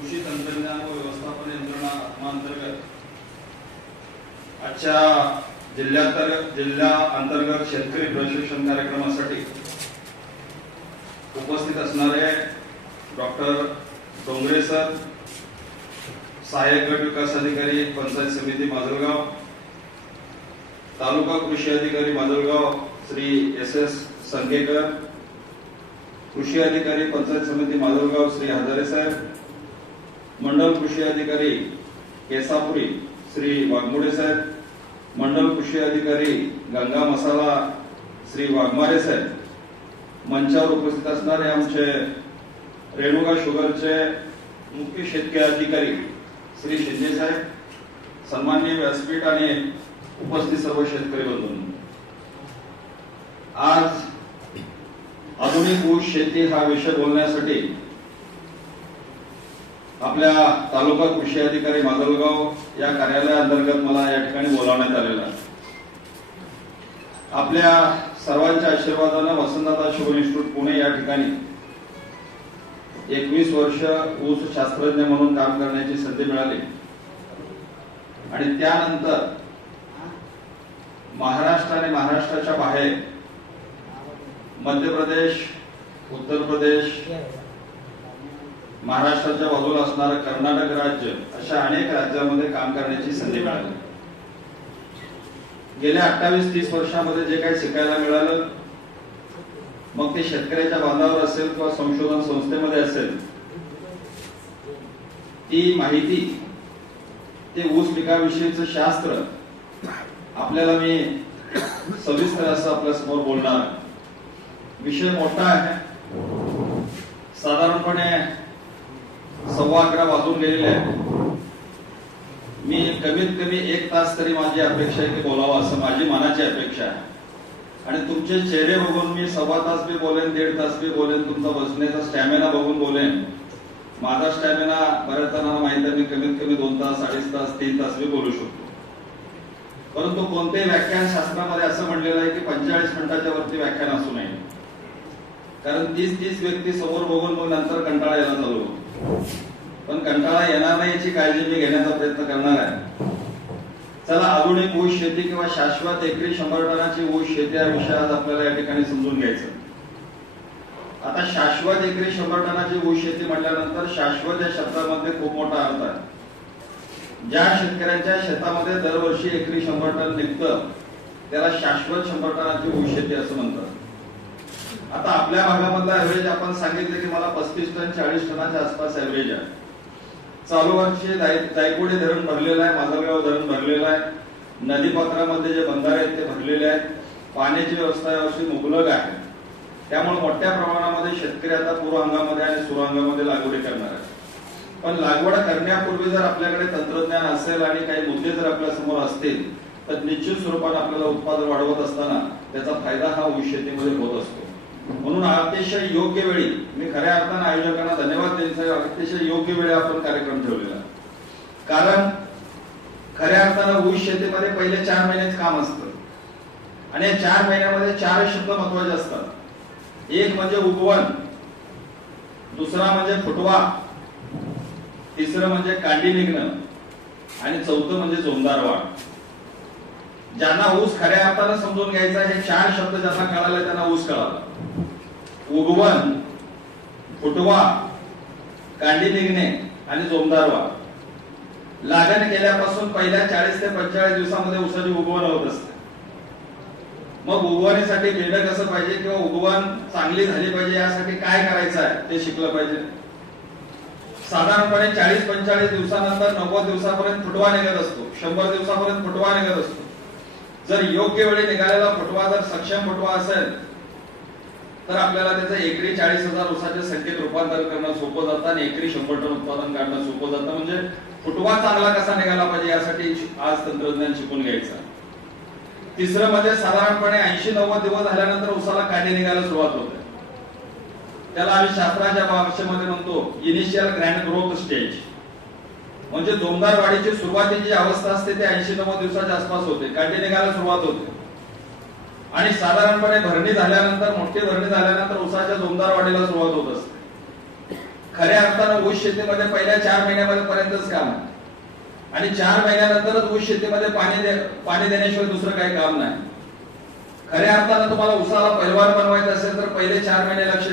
कृषी तंत्रज्ञान व व्यवस्थापन यंत्रणा आत्मांतर्गत आजच्या जिल्ह्यातर जिल्हा अंतर्गत शेतकरी प्रशिक्षण कार्यक्रमासाठी उपस्थित असणारे डॉक्टर डोंगरे सर सहाय्यक गट विकास अधिकारी पंचायत समिती माजलगाव तालुका कृषी अधिकारी माजलगाव श्री एस एस संगेकर कृषी अधिकारी पंचायत समिती माजलगाव श्री हजारे साहेब मंडल कृषी अधिकारी केसापुरी श्री वाघमोडे साहेब. मंडल कृषी अधिकारी गंगा मसाला श्री वाघमारे साहेब. मंचावर उपस्थित असणारे आमचे रेणुका शुगरचे मुख्य शेतकरी अधिकारी श्री शिंदे साहेब. सन्मान्य व्यासपीठ आणि उपस्थित सर्व शेतकरी बंधूंनो. आज आधुनिक ऊस शेती हा विषय बोलण्यासाठी आपल्या तालुका कृषी अधिकारी माजलगाव या कार्यालयाअंतर्गत मला या ठिकाणी बोलावण्यात आलेलं आपल्या सर्वांच्या आशीर्वादानं वसंतदादा शुगर इन्स्टिट्यूट पुणे या ठिकाणी एकवीस वर्ष ऊस शास्त्रज्ञ म्हणून काम करण्याची संधी मिळाली. आणि त्यानंतर महाराष्ट्र आणि महाराष्ट्राच्या बाहेर मध्य प्रदेश उत्तर प्रदेश महाराष्ट्राच्या बाजूला असणारं कर्नाटक राज्य अशा अनेक राज्यामध्ये काम करण्याची संधी मिळाली. गेल्या अठ्ठावीस तीस वर्षामध्ये जे काही शिकायला मिळालं मग ते शेतकऱ्याच्या बांधावर असेल किंवा संशोधन संस्थेमध्ये असेल ती माहिती ते ऊस पिकाविषयीचं शास्त्र आपल्याला मी सविस्तर असं आपल्यासमोर बोलणार. विषय मोठा आहे. साधारणपणे सव्वा अकरा वाजून गेलेले आहेत. मी कमीत कमी एक तास तरी माझी अपेक्षा आहे की बोलावं असं माझी मनाची अपेक्षा आहे. आणि तुमचे चेहरे बघून मी सव्वा तास बी बोलेन दीड तास बी बोलेन तुमचा बसण्याचा स्टॅमिना बघून बोलेन. माझा स्टॅमिना बऱ्याच जणांना माहीत आहे मी कमीत कमी दोन तास अडीच तास तीन तास बी बोलू शकतो. परंतु कोणत्याही व्याख्यान शास्त्रामध्ये असं म्हणलेलं आहे की पंचेचाळीस मिनिटाच्या वरती व्याख्यान असू नये. कारण तीस तीस व्यक्ती समोर बघून मग नंतर कंटाळा यायला चालू होतो. पण कंटाळा येणार नाही याची काळजी मी घेण्याचा प्रयत्न करणार आहे. चला आधुनिक ऊस शेती किंवा शाश्वत एकरी शंभर टनाची ऊस शेती या विषय आज आपल्याला या ठिकाणी समजून घ्यायचं. आता शाश्वत एकरी शंभर टनाची ऊस शेती म्हटल्यानंतर शाश्वत या शब्दामध्ये खूप मोठा अर्थ आहे. ज्या शेतकऱ्यांच्या शेतामध्ये दरवर्षी एकरी शंभर टन निघतं त्याला शाश्वत शंभर टनाची ऊस शेती असं म्हणतात. आता आपल्या भागामधला ऍव्हरेज आपण सांगितलं की मला पस्तीस टन चाळीस टनाच्या आसपास ऍव्हरेज आहे. चालू वर्षी जाय- धरण भरलेलं आहे माजलगाव धरण भरलेलं आहे. नदीपात्रामध्ये जे बंधारे आहेत ते भरलेले आहेत. पाण्याची व्यवस्था यावर्षी मुबलक आहे. त्यामुळे मोठ्या प्रमाणामध्ये शेतकरी आता पूर्व हंगामध्ये आणि सुरू हंगामध्ये लागवडी करणार आहे पण लागवड करण्यापूर्वी जर आपल्याकडे तंत्रज्ञान असेल आणि काही मुद्दे जर आपल्यासमोर असतील तर निश्चित स्वरूपात आपल्याला उत्पादन वाढवत असताना त्याचा फायदा हा ऊस शेतीमध्ये होत असतो. म्हणून अतिशय योग्य वेळी मी खऱ्या अर्थानं आयोजकांना धन्यवाद द्यायचा अतिशय योग्य वेळी आपण कार्यक्रम ठेवलेला. कारण खऱ्या अर्थानं ऊस शेतीमध्ये पहिले चार महिन्याच काम असतं. आणि या चार महिन्यामध्ये चार शब्द महत्त्वाचे असतात. एक म्हणजे उगवण दुसरा म्हणजे फुटवा तिसरं म्हणजे कांडी निघणं आणि चौथं म्हणजे जोमदार वाढ. ज्यांना ऊस खऱ्या अर्थानं समजून घ्यायचा हे चार शब्द ज्यांना कळाले त्यांना ऊस कळाला. उगवण फुटवा कांडी निघणे आणि जोमदार वा लागण केल्यापासून पहिल्या चाळीस ते पंचेचाळीस दिवसामध्ये उसाची उगवण होत असते. मग उगवणीसाठी बिल्ड कसं पाहिजे किंवा उगवण चांगली झाली पाहिजे यासाठी काय करायचं आहे ते शिकलं पाहिजे. साधारणपणे चाळीस पंचेचाळीस दिवसानंतर नव्वद दिवसापर्यंत फुटवा निघत असतो. शंभर दिवसापर्यंत फुटवा निघत असतो. जर योग्य वेळी निघालेला फुटवा जर सक्षम फुटवा असेल तर आपल्याला त्याचं एकरी चाळीस हजार उसाचे संख्येत रूपांतर करणं सोपं जातं आणि एकरी शंभर टन उत्पादन काढणं सोपं जातं. म्हणजे फुटवा चांगला कसा निघाला पाहिजे यासाठी आज तंत्रज्ञान शिकून घ्यायचं. तिसरं म्हणजे साधारणपणे ऐंशी नव्वद दिवस झाल्यानंतर उसाला काढी निघायला सुरुवात होते. त्याला आम्ही शास्त्राच्या भाषेमध्ये म्हणतो इनिशियल ग्रँड ग्रोथ स्टेज म्हणजे डोंगरवाडीची वाढीची सुरुवातीची अवस्था असते ते ऐंशी नव्वद दिवसाच्या आसपास होते. काढी निघायला सुरुवात होते. आणि साधारणपणे भरणी झाल्यानंतर मोठी भरणी झाल्यानंतर उसाच्या जोमदार वाढीला सुरुवात होत असते. खऱ्या अर्थानं ऊस शेतीमध्ये पहिल्या चार महिन्यामध्ये पर्यंतच काम आहे. आणि चार महिन्यानंतरच ऊस शेतीमध्ये पाणी दे पाणी देण्याशिवाय दुसरं काही काम नाही. खऱ्या अर्थानं तुम्हाला उसाला पैलवान बनवायचं असेल तर पहिले चार महिने लक्ष